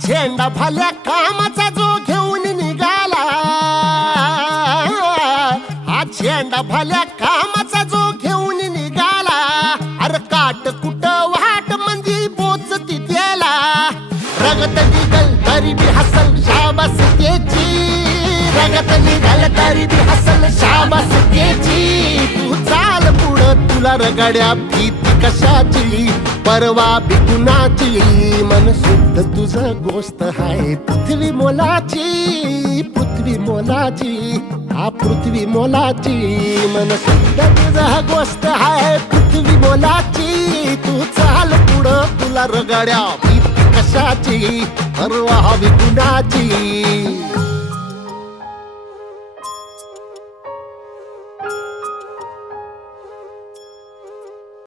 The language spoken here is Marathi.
झेंडा भाल्या कामाचा जो घेऊन निघाला, हा झेंडा भाल्या कामाचा जो घेऊन निघाला, अरे काट कुट वाट मंदी बोचती त्याला, रगत निघल तरी बी हसल शाबास त्याची, रगत निघल तरी बी हसल शाबास त्याची. तू चाल पुढं तुला रगड्या भीती कशाची, परवा बी कुणाची, मन शुद्ध तुझं गोष्ट हाय पृथ्वी मोलाची, पृथ्वी मोलाची, हा पृथ्वी मोलाची, मन शुद्ध तुझं गोष्ट हाय पृथ्वी मोलाची. तू चाल पुढं तुला रगड्या भीती कशाची, परवा बी कुणाची.